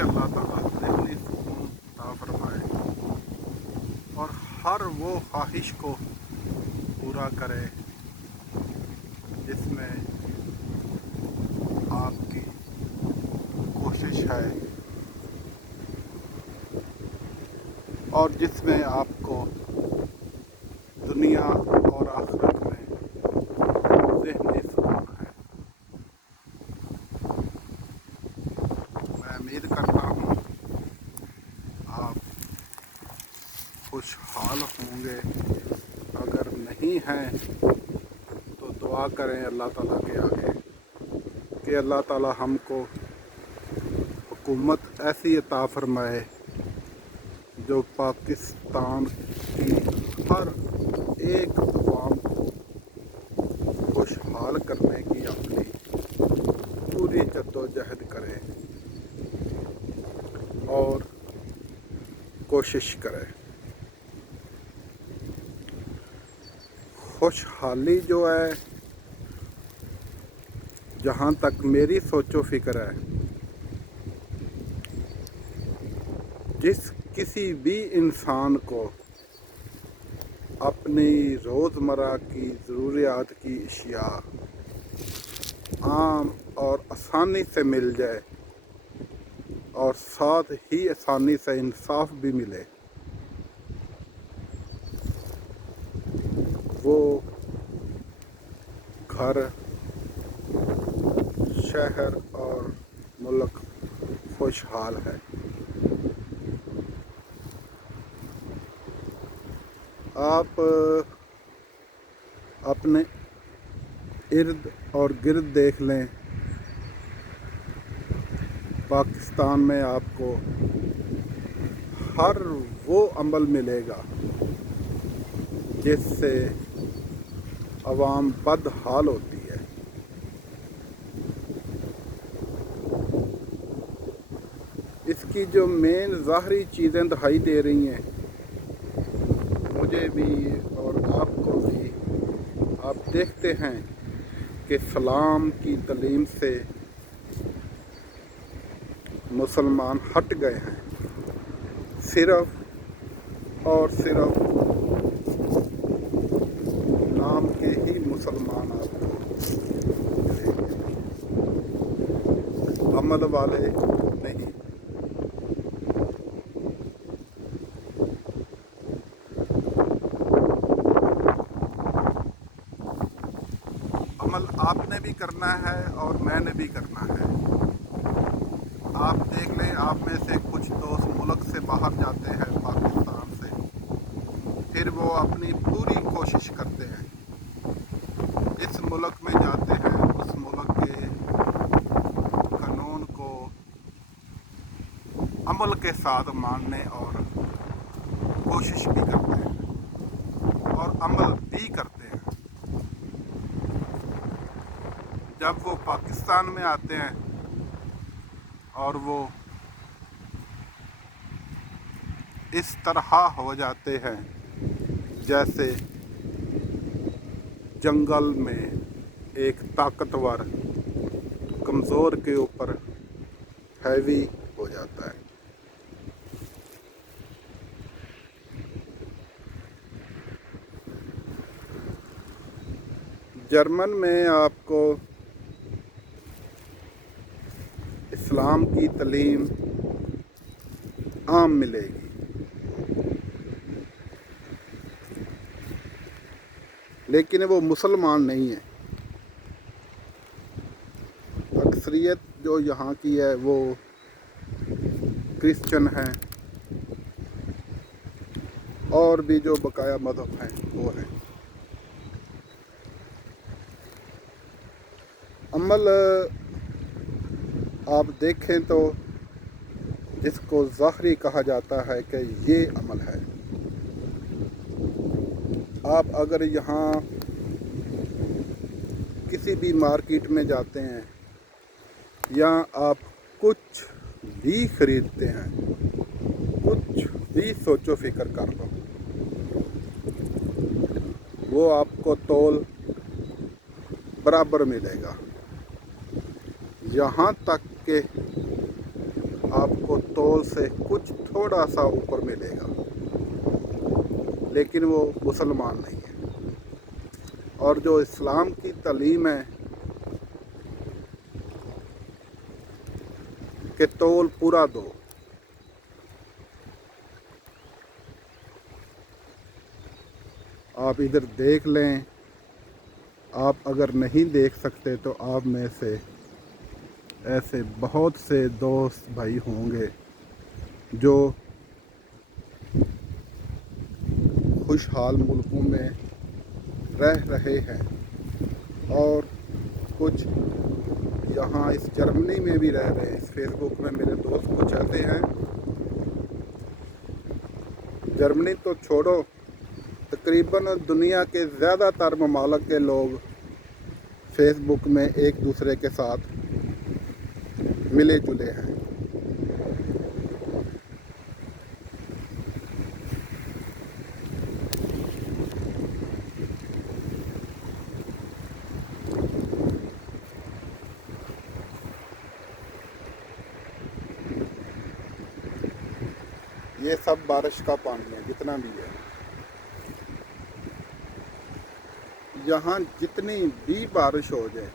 अल्लाह ताला ज़हनी सुकून अता फरमाए और हर वो ख्वाहिश को पूरा करे जिसमें आपकी कोशिश है और जिसमें आपको दुनिया और आखिरत में ज़हनी सुकून है। मैं उम्मीद करता हूँ आप खुशहाल होंगे। अगर नहीं हैं तो दुआ करें अल्लाह ताला के आगे कि अल्लाह ताला हमको हुकूमत ऐसी अता फरमाए जो पाकिस्तान की हर एक अवाम को खुशहाल करने की अपनी पूरी जद्दोजहद करे और कोशिश करे। खुशहाली जो है, जहाँ तक मेरी सोचो फिक्र है, जिस किसी भी इंसान को अपनी रोज़मर्रा की ज़रूरियात की अशिया आम और आसानी से मिल जाए और साथ ही आसानी से इंसाफ भी मिले, वो घर, शहर और मुल्क खुशहाल है। आप अपने इर्द और गिर्द देख लें, पाकिस्तान में आपको हर वो अमल मिलेगा जिससे अवाम बदहाल होती है। इसकी जो मेन ज़ाहरी चीज़ें दिखाई दे रही हैं मुझे भी और आपको भी, आप देखते हैं कि इस्लाम की तालीम से मुसलमान हट गए हैं। सिर्फ और सिर्फ नाम के ही मुसलमान आपको मिलेंगे, अमल वाले नहीं। अमल आपने भी करना है और मैंने भी करना है। आप देख लें, आप में से कुछ दोस्त मुल्क से बाहर जाते हैं, पाकिस्तान से, फिर वो अपनी पूरी कोशिश करते हैं, इस मुल्क में जाते हैं, उस मुल्क के कानून को अमल के साथ मानने और कोशिश भी करते हैं और अमल भी करते हैं। जब वो पाकिस्तान में आते हैं और वो इस तरह हो जाते हैं जैसे जंगल में एक ताकतवर कमज़ोर के ऊपर हैवी हो जाता है। जर्मन में आपको इस्लाम की तालीम आम मिलेगी, लेकिन वो मुसलमान नहीं है। अक्सरियत जो यहाँ की है वो क्रिश्चियन है और भी जो बकाया मज़हब हैं वो हैं। अमल आप देखें तो जिसको ज़ाहरी कहा जाता है कि ये अमल है। आप अगर यहाँ किसी भी मार्केट में जाते हैं या आप कुछ भी ख़रीदते हैं, कुछ भी सोचो फिक्र कर लो, वो आपको तौल बराबर मिलेगा। यहाँ तक कि आपको तौल से कुछ थोड़ा सा ऊपर मिलेगा, लेकिन वो मुसलमान नहीं है। और जो इस्लाम की तालीम है कि तौल पूरा दो, आप इधर देख लें। आप अगर नहीं देख सकते तो आप में से ऐसे बहुत से दोस्त भाई होंगे जो खुशहाल मुल्कों में रह रहे हैं, और कुछ यहाँ इस जर्मनी में भी रह रहे हैं। इस फेसबुक में मेरे दोस्त कुछ ऐसे हैं, जर्मनी तो छोड़ो, तकरीबन दुनिया के ज़्यादातर ममालिक के लोग फेसबुक में एक दूसरे के साथ मिले जुले हैं। ये सब बारिश का पानी है, जितना भी है। यहाँ जितनी भी बारिश हो जाए,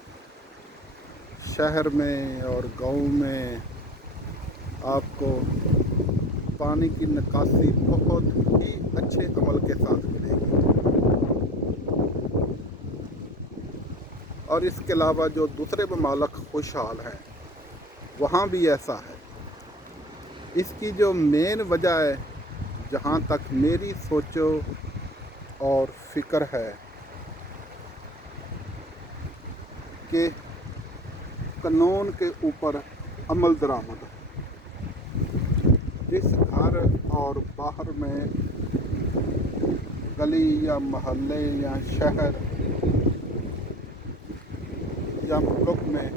शहर में और गांव में, आपको पानी की निकासी बहुत ही अच्छे अमल के साथ मिलेगी। और इसके अलावा जो दूसरे ममालिक खुशहाल हैं, वहाँ भी ऐसा है। इसकी जो मेन वजह है, जहाँ तक मेरी सोचो और फिक्र है, कि कानून के ऊपर अमल दरामद। जिस घर और बाहर में, गली या मोहल्ले या शहर या मुल्क में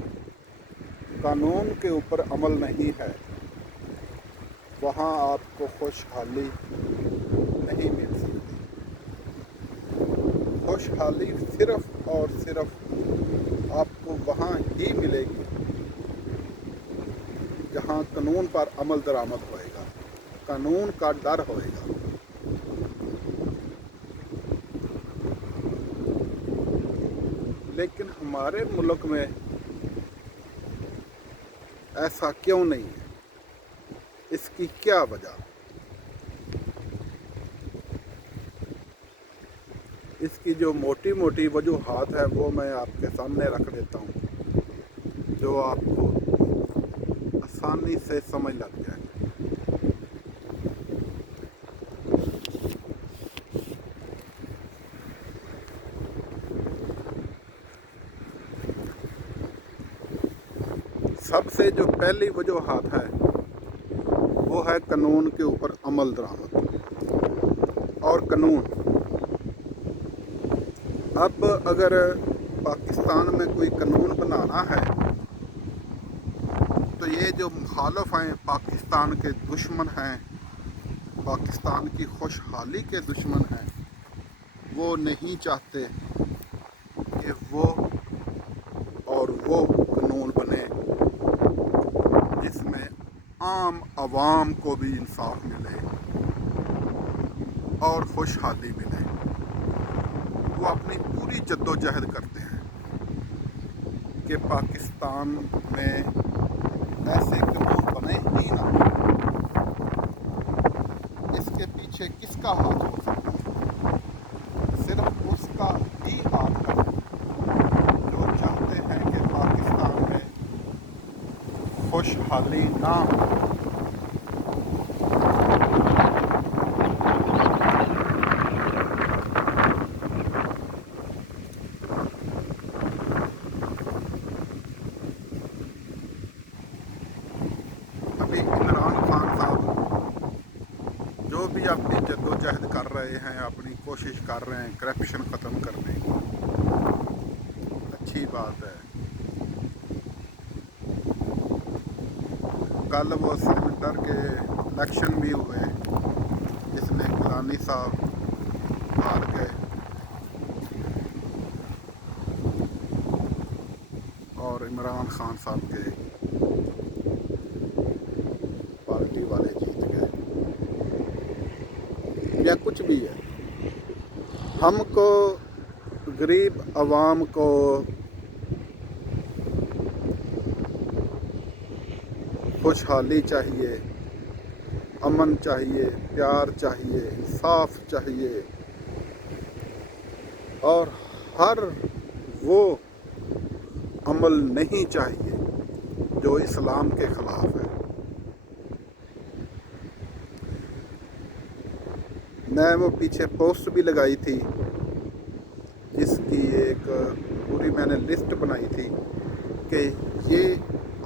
कानून के ऊपर अमल नहीं है, वहाँ आपको खुशहाली नहीं मिल सकती। खुशहाली सिर्फ और सिर्फ आपको वहाँ ही मिलेगी जहाँ कानून पर अमल दरामद होएगा, कानून का डर होएगा। लेकिन हमारे मुल्क में ऐसा क्यों नहीं है? इसकी क्या वजह? इसकी जो मोटी मोटी वजूहात है वो मैं आपके सामने रख देता हूँ, जो आपको आसानी से समझ लग जाए। सबसे जो पहली वजूहात है वो है कानून के ऊपर अमल दरामद। और कानून, अब अगर पाकिस्तान में कोई कानून बनाना है तो ये जो मुखालफ हैं, पाकिस्तान के दुश्मन हैं, पाकिस्तान की खुशहाली के दुश्मन हैं, वो नहीं चाहते कि वो कानून बने जिसमें आम आवाम को भी इंसाफ मिले और खुशहाली मिले। वो अपनी पूरी जद्दोजहद करते हैं कि पाकिस्तान में ऐसे कानून बने ही ना। इसके पीछे किसका हाथ हो सकता है? सिर्फ उसका ही हाथ है जो चाहते हैं कि पाकिस्तान में खुशहाली ना हो। अभी इमरान खान साहब जो भी अपनी जद्दोजहद कर रहे हैं, अपनी कोशिश कर रहे हैं करप्शन ख़त्म करने की, अच्छी बात है। कल वो सेनेटर के इलेक्शन भी हुए जिसमें गिलानी साहब हार गए और इमरान खान साहब के कुछ भी है, हमको गरीब आवाम को खुशहाली चाहिए, अमन चाहिए, प्यार चाहिए, इंसाफ चाहिए, और हर वो अमल नहीं चाहिए जो इस्लाम के ख़िलाफ़ है। मैं वो पीछे पोस्ट भी लगाई थी जिसकी एक पूरी मैंने लिस्ट बनाई थी कि ये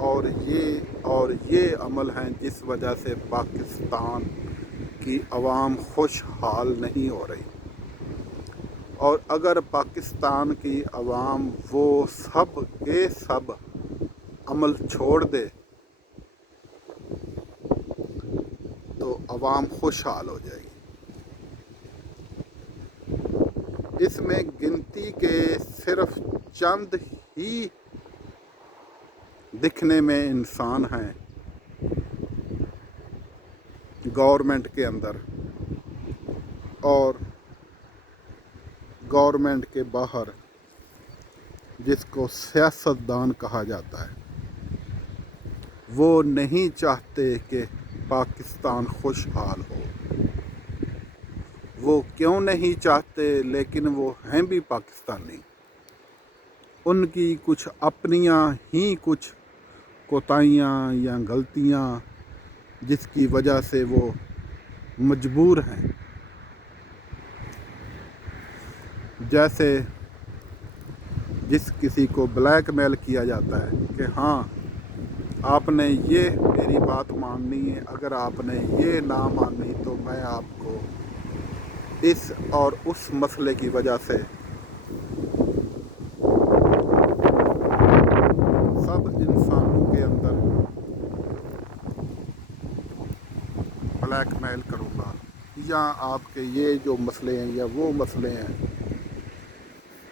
और ये और ये अमल हैं जिस वजह से पाकिस्तान की आवाम खुशहाल नहीं हो रही, और अगर पाकिस्तान की आवाम वो सब के सब अमल छोड़ दे तो आवाम खुशहाल हो जाएगी। इसमें गिनती के सिर्फ चंद ही दिखने में इंसान हैं गवर्नमेंट के अंदर और गवर्नमेंट के बाहर, जिसको सियासतदान कहा जाता है। वो नहीं चाहते कि पाकिस्तान खुशहाल हो। वो क्यों नहीं चाहते, लेकिन वो हैं भी पाकिस्तानी। उनकी कुछ अपनियां ही कुछ कोताहियां या गलतियां जिसकी वजह से वो मजबूर हैं। जैसे जिस किसी को ब्लैकमेल किया जाता है कि हाँ आपने ये मेरी बात माननी है, अगर आपने ये ना मानी तो मैं आपको इस और उस मसले की वजह से सब इंसानों के अंदर ब्लैकमेल करूँगा, या आपके ये जो मसले हैं या वो मसले हैं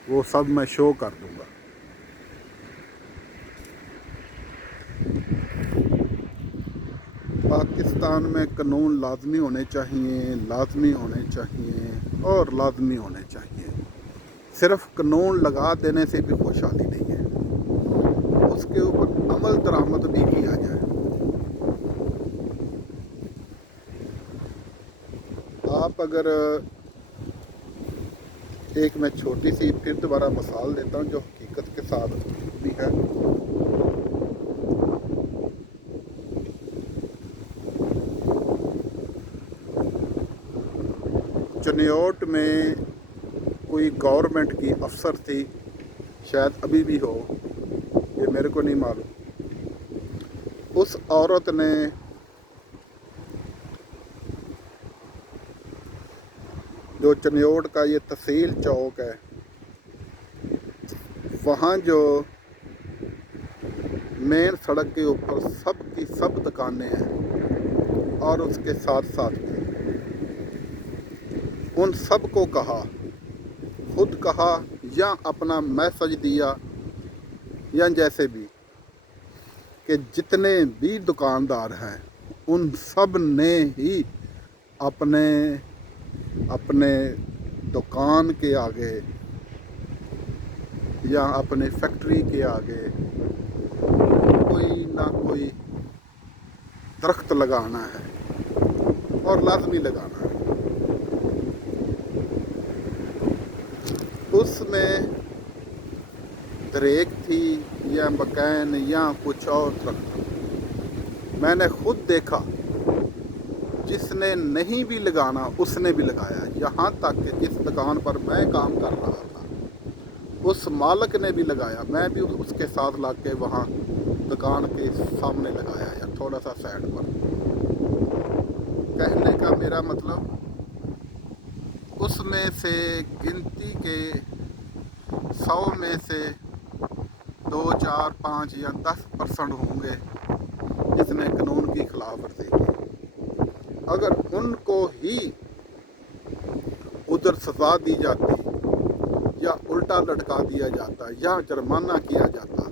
वो सब मैं शो कर दूँगा। पाकिस्तान में कानून लाजमी होने चाहिए, लाजमी होने चाहिए और लाजमी होने चाहिए। सिर्फ कानून लगा देने से भी खुशहाली नहीं है, उसके ऊपर अमल दरामद भी किया जाए। आप अगर एक मैं छोटी सी फिर दोबारा मिसाल देता हूँ जो हकीकत के साथ भी है। चनियोट में कोई गवर्नमेंट की अफसर थी, शायद अभी भी हो, ये मेरे को नहीं मालूम। उस औरत ने जो चनियोट का ये तहसील चौक है, वहाँ जो मेन सड़क के ऊपर सब की सब दुकानें हैं और उसके साथ साथ भी उन सब को कहा, खुद कहा या अपना मैसेज दिया या जैसे भी, कि जितने भी दुकानदार हैं उन सब ने ही अपने अपने दुकान के आगे या अपने फैक्ट्री के आगे कोई ना कोई दरख्त लगाना है और लाजमी लगाना है। उसमें दरेक थी या मकैन या कुछ और दरख्त, मैंने खुद देखा। जिसने नहीं भी लगाना उसने भी लगाया, यहाँ तक कि जिस दुकान पर मैं काम कर रहा था उस मालिक ने भी लगाया। मैं भी उसके साथ लग के वहाँ दुकान के सामने लगाया या थोड़ा सा साइड पर। कहने का मेरा मतलब, उसमें से गिनती के 100 में से 2, 4, 5 या 10% होंगे जिसने कानून की खिलाफ वर्जी की। अगर उनको ही उधर सजा दी जाती या उल्टा लटका दिया जाता या जुर्माना किया जाता,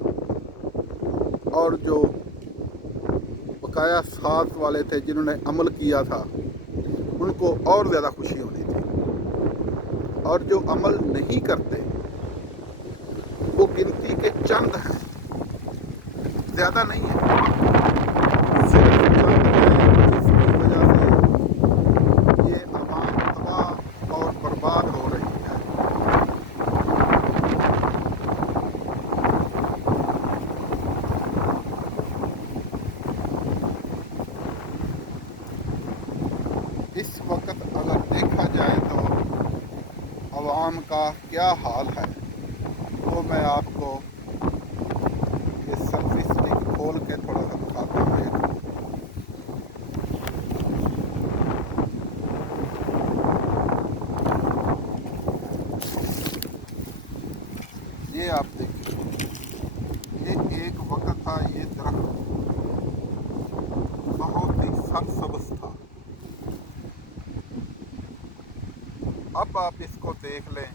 और जो बकाया साथ वाले थे जिन्होंने अमल किया था ان کو اور زیادہ خوشی ہونی تھی، اور جو عمل نہیں کرتے وہ گنتی کے چند ہیں، زیادہ نہیں ہے، صرف چند ہیں، جس کی وجہ سے یہ عوام تباہ اور برباد ہو رہی ہے۔ اس وقت اگر دیکھا جائے تو عوام کا کیا حال ہے، وہ میں آپ کو یہ سیلفی اسٹک کھول کے تھوڑا سا دکھاتا ہوں۔ یہ آپ دیکھیں، یہ ایک وقت تھا، یہ درخت بہت ہی سرسبز تھا۔ اب آپ اس کو دیکھ لیں،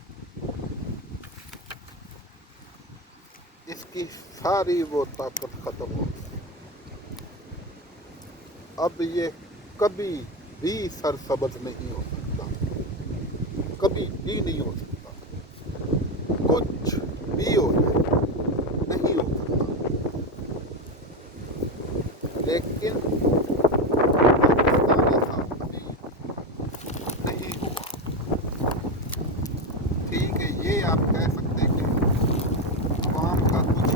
اس کی ساری وہ طاقت ختم ہو گئی۔ اب یہ کبھی بھی سرسبز نہیں ہو سکتا، کبھی بھی نہیں ہو سکتا، کچھ بھی ہو جائے نہیں ہو سکتا۔ لیکن پاکستان ایسا ابھی نہیں ہوا۔ ٹھیک ہے، یہ آپ کہہ سکتے کہ عوام کا کچھ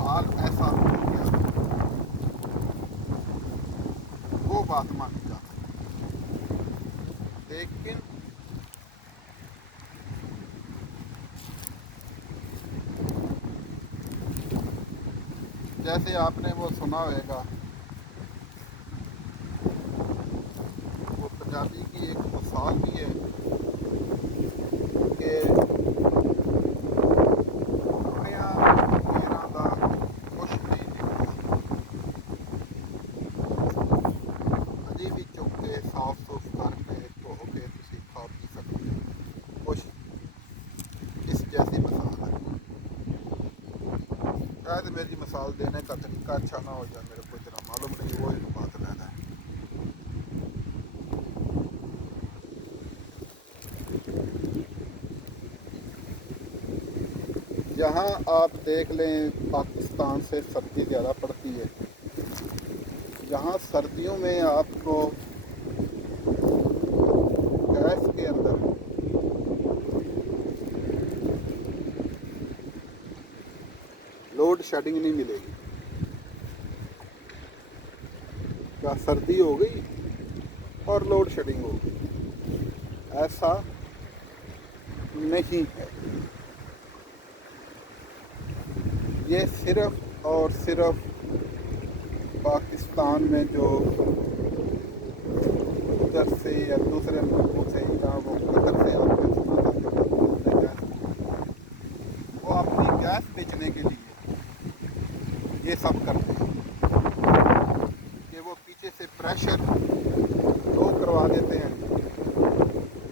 حال ایسا ہو گیا، وہ بات مانی جا سکتی، لیکن جیسے آپ نے وہ سنا ہوئے گا، وہ پنجابی کی ایک مثال بھی ہے کہ پیراں دا کچھ نہیں نکلتا، اجی بھی چک کے صاف صوف کر کے دھو کے تسی کھا پی سکتے ہو۔ کچھ اس جیسی مثال ہے۔ شاید میری مثال دینے کا طریقہ اچھا نہ ہو جائے، میرے کو اتنا معلوم نہیں، وہ ایک بات رہنا ہے۔ یہاں آپ دیکھ لیں، پاکستان سے سردی زیادہ پڑتی ہے، یہاں سردیوں میں آپ کو گیس کے اندر لوڈ شیڈنگ نہیں ملے گی۔ کیا سردی ہو گئی اور لوڈ شیڈنگ ہو گئی؟ ایسا نہیں ہے۔ یہ صرف اور صرف پاکستان میں جو ادھر سے یا دوسرے ملکوں سے یا وہ قطر سے آپ نے سنا تھا وہ اپنی گیس بیچنے کے لیے یہ سب کرتے ہیں کہ وہ پیچھے سے پریشر لو کروا دیتے ہیں۔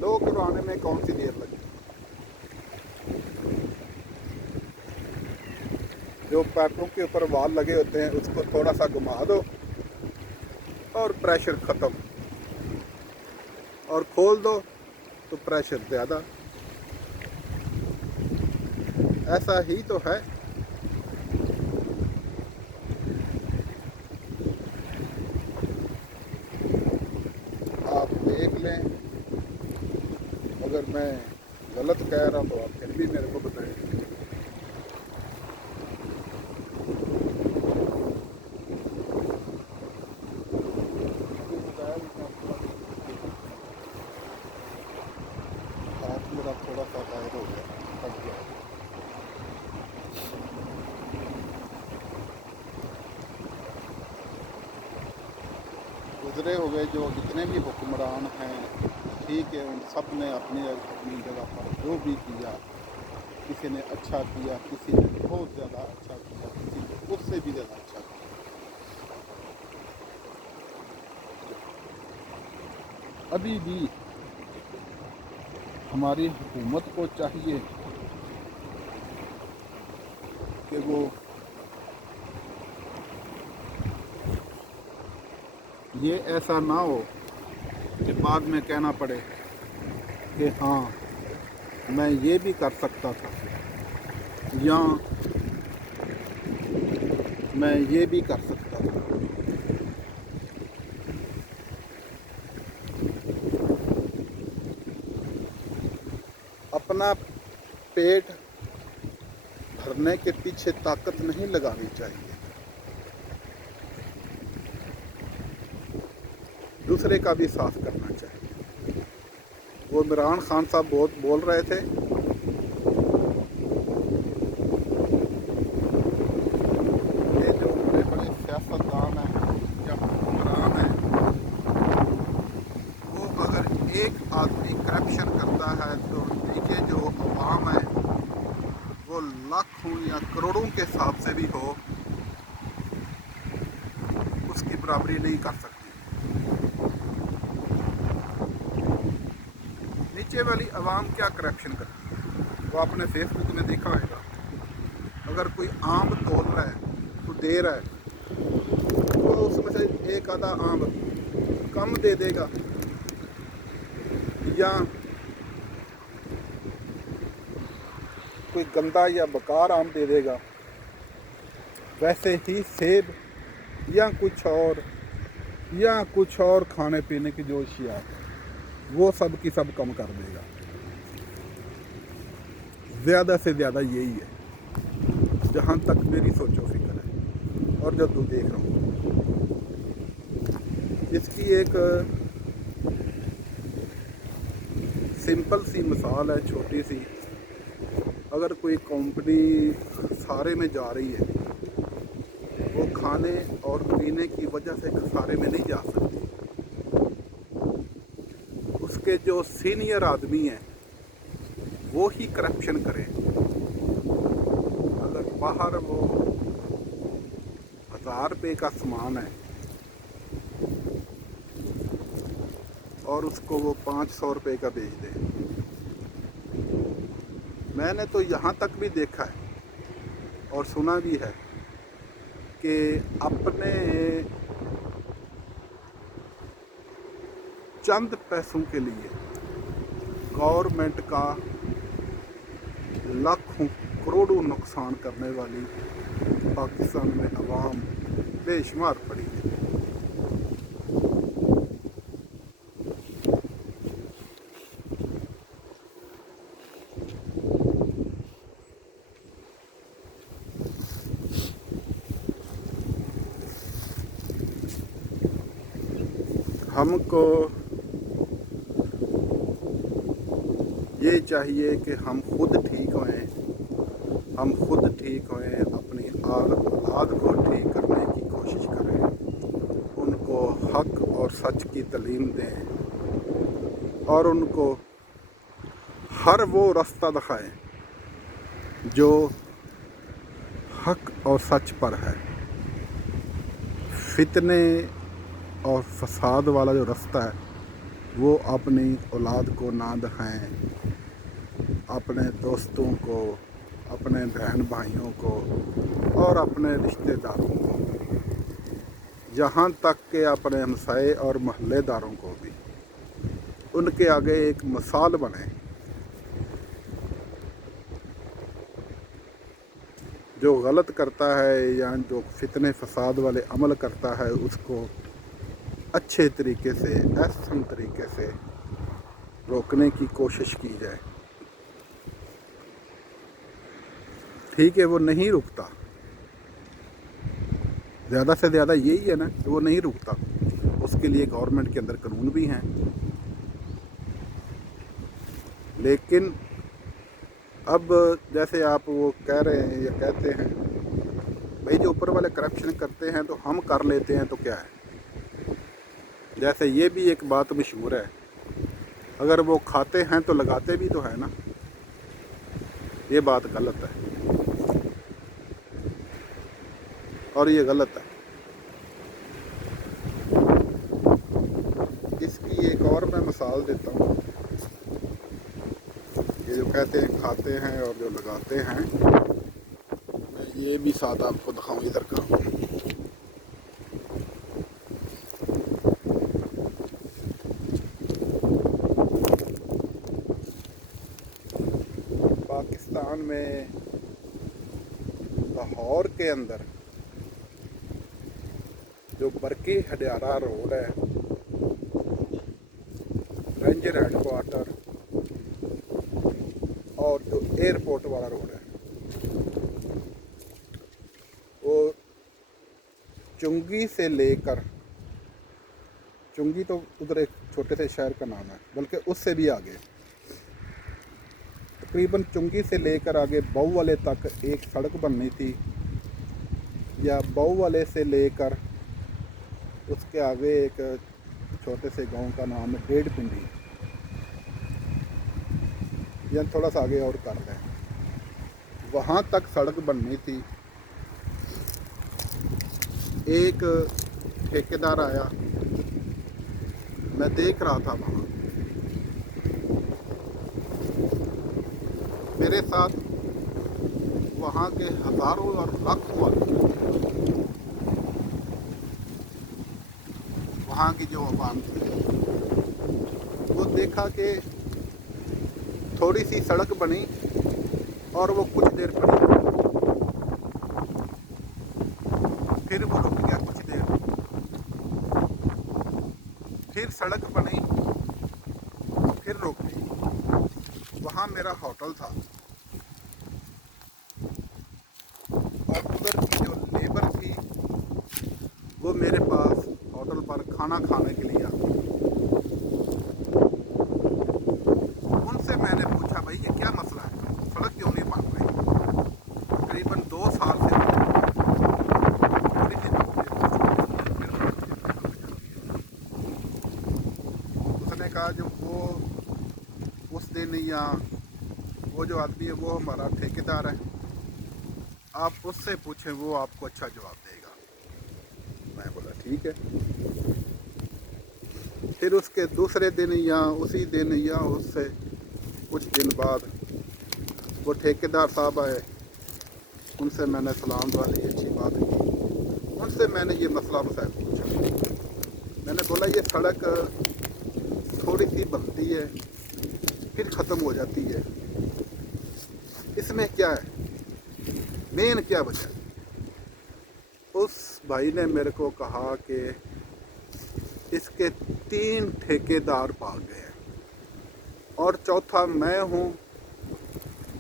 لو کروانے میں کون سی دیر لگتی ہے؟ جو پائپوں کے اوپر وال لگے ہوتے ہیں اس کو تھوڑا سا گھما دو اور پریشر ختم، اور کھول دو تو پریشر زیادہ۔ ایسا ہی تو ہے۔ آپ دیکھ لیں، اگر میں غلط کہہ رہا ہوں تو آپ پھر بھی میرے کو بتائیں۔ ہاتھ میرا تھوڑا سا غائب ہو گیا، کٹ گیا۔ گزرے ہوئے جو جتنے بھی حکمران ہیں، ٹھیک ہے، ان سب نے اپنی اپنی جگہ پر جو بھی کیا، کسی نے اچھا کیا، کسی نے بہت زیادہ اچھا کیا، کسی نے اس سے بھی زیادہ اچھا کیا۔ ابھی بھی ہماری حکومت کو چاہیے کہ وہ یہ ایسا نہ ہو کہ بعد میں کہنا پڑے کہ ہاں میں یہ بھی کر سکتا تھا یا میں یہ بھی کر سکتا تھا. اپنا پیٹ بھرنے کے پیچھے طاقت نہیں لگانی چاہیے. دوسرے کا بھی صاف کرنا چاہیے. وہ عمران خان صاحب بہت بول رہے تھے کہ جو بڑے بڑے سیاستدان ہیں یا حکمران ہیں وہ اگر ایک آدمی کرپشن کرتا ہے تو نیچے جو عوام ہے وہ لاکھوں یا کروڑوں کے حساب سے بھی ہو اس کی برابری نہیں کر سکتی. نیچے والی عوام کیا کرپشن کرتی ہے وہ آپ نے فیس بک میں دیکھا ہوئے گا. اگر کوئی آم تول رہا ہے تو دے رہا ہے تو اس میں سے ایک آدھا آم کم دے دے گا یا کوئی گندا یا بیکار آم دے دے گا. ویسے ہی سیب یا کچھ اور کھانے پینے کی جو اشیاء وہ سب کی سب کم کر دے گا. زیادہ سے زیادہ یہی ہے جہاں تک میری سوچ و فکر ہے اور جو تو دیکھ رہا ہوں. اس کی ایک سمپل سی مثال ہے چھوٹی سی. اگر کوئی کمپنی خسارے میں جا رہی ہے وہ کھانے اور پینے کی وجہ سے خسارے میں نہیں جا سکتی. اس کے جو سینئر آدمی ہیں وہ ہی کرپشن کریں. اگر باہر وہ 1000 روپے کا سامان ہے اور اس کو وہ 500 روپے کا بیچ دیں. میں نے تو یہاں تک بھی دیکھا ہے اور سنا بھی ہے کہ اپنے چند پیسوں کے لیے گورنمنٹ کا لاکھوں کروڑوں نقصان کرنے والی پاکستان میں عوام بے شمار پڑی ہے. ہم کو یہ چاہیے کہ ہم خود ٹھیک ہوئیں اپنی اولاد کو ٹھیک کرنے کی کوشش کریں. ان کو حق اور سچ کی تعلیم دیں اور ان کو ہر وہ راستہ دکھائیں جو حق اور سچ پر ہے. فتنے اور فساد والا جو راستہ ہے وہ اپنی اولاد کو نہ دکھائیں. اپنے دوستوں کو، اپنے بہن بھائیوں کو اور اپنے رشتہ داروں کو، یہاں تک کہ اپنے ہمسائے اور محلے داروں کو بھی ان کے آگے ایک مثال بنیں. جو غلط کرتا ہے یا جو فتنے فساد والے عمل کرتا ہے اس کو اچھے طریقے سے، احسن طریقے سے روکنے کی کوشش کی جائے. ٹھیک ہے وہ نہیں رکتا، زیادہ سے زیادہ یہی ہے نا کہ وہ نہیں رکتا. اس کے لیے گورنمنٹ کے اندر قانون بھی ہیں، لیکن اب جیسے آپ وہ کہہ رہے ہیں یا کہتے ہیں بھائی جو اوپر والے کرپشن کرتے ہیں تو ہم کر لیتے ہیں تو کیا ہے. جیسے یہ بھی ایک بات مشہور ہے، اگر وہ کھاتے ہیں تو لگاتے بھی تو ہے نا. یہ بات غلط ہے اور یہ غلط ہے. اس کی ایک اور میں مثال دیتا ہوں. یہ جو کہتے ہیں کھاتے ہیں اور جو لگاتے ہیں، میں یہ بھی ساتھ آپ کو دکھاؤں. ادھر کا लाहौर के अंदर जो बरकी हडियारा रोड है, रेंजर हेडक्वार्टर और जो एयरपोर्ट वाला रोड है, वो चुंगी से लेकर, चुंगी तो उधर एक छोटे से शहर का नाम है, बल्कि उससे भी आगे, तकरीबन चुंगी से लेकर आगे बाऊ वाले तक एक सड़क बननी थी, या बाऊ वाले से लेकर उसके आगे एक छोटे से गांव का नाम है डेढ़ पिंडी, या थोड़ा सा आगे और कर लें, वहाँ तक सड़क बननी थी। एक ठेकेदार आया, मैं देख रहा था वहाँ, मेरे साथ वहाँ के हज़ारों और लाखों आदमी, वहाँ की जो आवाम थी, वो देखा कि थोड़ी सी सड़क बनी और वो कुछ देर पड़ी, फिर वो रुक गया कुछ देर, फिर सड़क बनी, फिर रुक गई। वहाँ मेरा होटल था और उधर की जो लेबर थी वो मेरे पास होटल पर खाना खाने के लिए आती। उनसे मैंने पूछा, भाई ये क्या मसला है, सड़क क्यों नहीं बन रही? तकरीबन 2 साल से उसने कहा जो वो उस दिन, या वो जो आदमी है वो हमारा ठेकेदार है, आप उससे पूछें, वो आपको अच्छा जवाब देगा। मैं बोला ठीक है। फिर उसके दूसरे दिन या उसी दिन या उससे कुछ दिन बाद वो ठेकेदार साहब आए, उनसे मैंने सलाम वाली अच्छी बात की, उनसे मैंने ये मसला मसाइल पूछा। मैंने बोला ये सड़क थोड़ी सी बनती है फिर ख़त्म हो जाती है, इसमें क्या है, मेन क्या वजह है? उस भाई ने मेरे को कहा कि इसके 3 ठेकेदार भाग गए हैं और चौथा मैं हूँ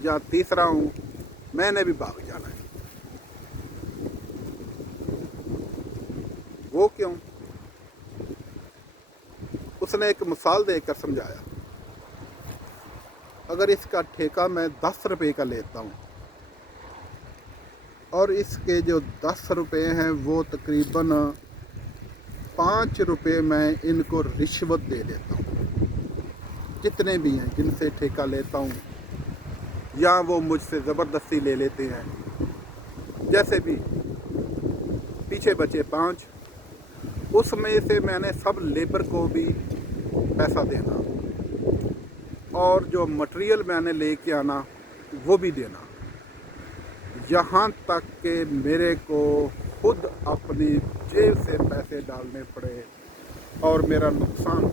या तीसरा हूँ, मैंने भी भाग जाना है। वो क्यों? उसने एक मिसाल देकर समझाया। अगर इसका ठेका मैं 10 रुपये का लेता हूँ और इसके जो 10 रुपये हैं वो तकरीबन 5 रुपये मैं इनको रिश्वत दे देता हूँ, जितने भी हैं जिनसे ठेका लेता हूँ, या वो मुझसे ज़बरदस्ती ले लेते हैं, जैसे भी पीछे बचे 5, उसमें से मैंने सब लेबर को भी पैसा देना और जो मटेरियल मैंने लेके आना वो भी देना, यहाँ तक कि मेरे को खुद अपनी जेब से पैसे डालने पड़े और मेरा नुकसान।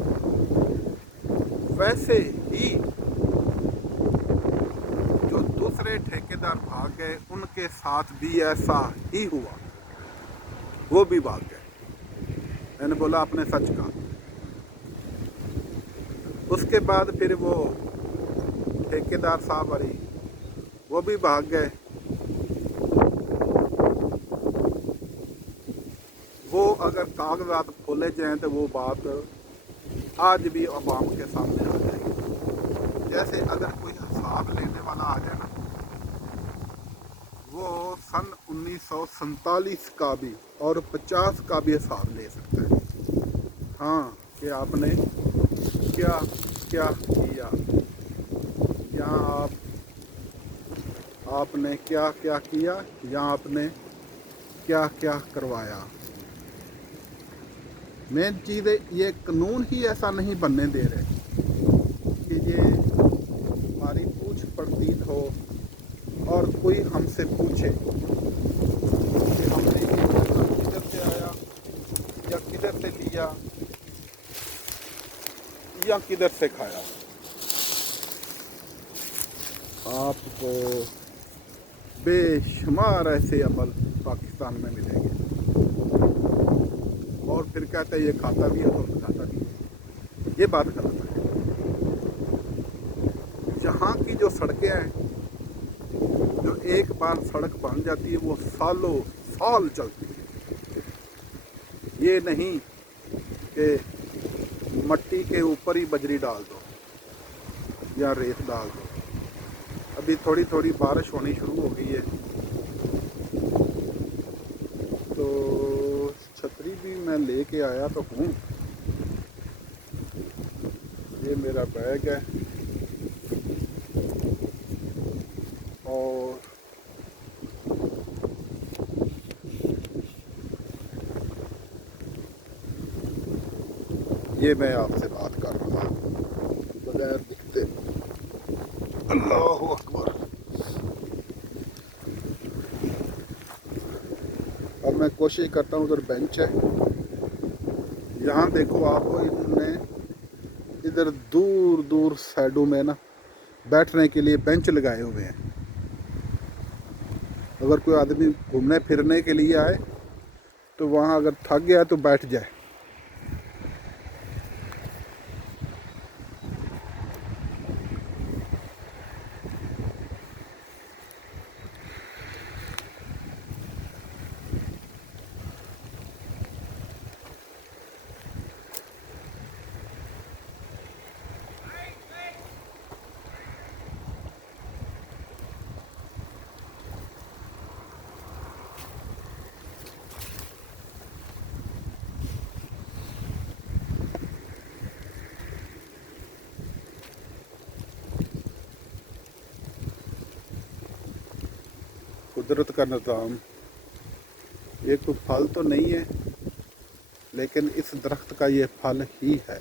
वैसे ही जो दूसरे ठेकेदार भाग गए उनके साथ भी ऐसा ही हुआ, वो भी भाग गए। मैंने बोला आपने सच कहा। उसके बाद फिर वो ठेकेदार साहब आई, वो भी भाग गए। वो अगर कागजात खोले जाएं तो वो बात आज भी अवाम के सामने आ जाएगी। जैसे अगर कोई हिसाब लेने वाला आ जाए ना, वो सन 1947 का भी और 50 का भी हिसाब ले सकता है। हाँ, कि आपने क्या क्या किया, या आपने क्या क्या किया, या आपने क्या क्या करवाया। मेन चीज़ है ये कानून ही ऐसा नहीं बनने दे रहे कि ये हमारी पूछ पड़तील हो और कोई हमसे पूछे कि हमने ये पैसा किधर से आया, या किधर से लिया, या किधर से खाया। आपको बेशुमार ऐसे अमल पाकिस्तान में मिलेंगे। और फिर कहते हैं ये खाता भी है तो खाता भी है, ये बात गलत है। यहाँ की जो सड़कें हैं, जो एक बार सड़क बन जाती है वो सालों साल चलती है। ये नहीं कि मट्टी के ऊपर ही बजरी डाल दो या रेत डाल दो। अभी थोड़ी थोड़ी बारिश होनी शुरू हो गई है, तो छतरी भी मैं लेके आया तो हूँ। ये मेरा बैग है और ये मैं आपसे बात कर रहा हूँ बगैर दिखते। अल्लाह अकबर। अब मैं कोशिश करता हूँ, उधर बेंच है, यहाँ देखो आपको इन्होंने इधर दूर दूर साइडों में ना बैठने के लिए बेंच लगाए हुए हैं। अगर कोई आदमी घूमने फिरने के लिए आए तो वहाँ अगर थक गया तो बैठ जाए। कुदरत का निज़ाम, ये कोई फल तो नहीं है लेकिन इस दरख्त का ये फल ही है।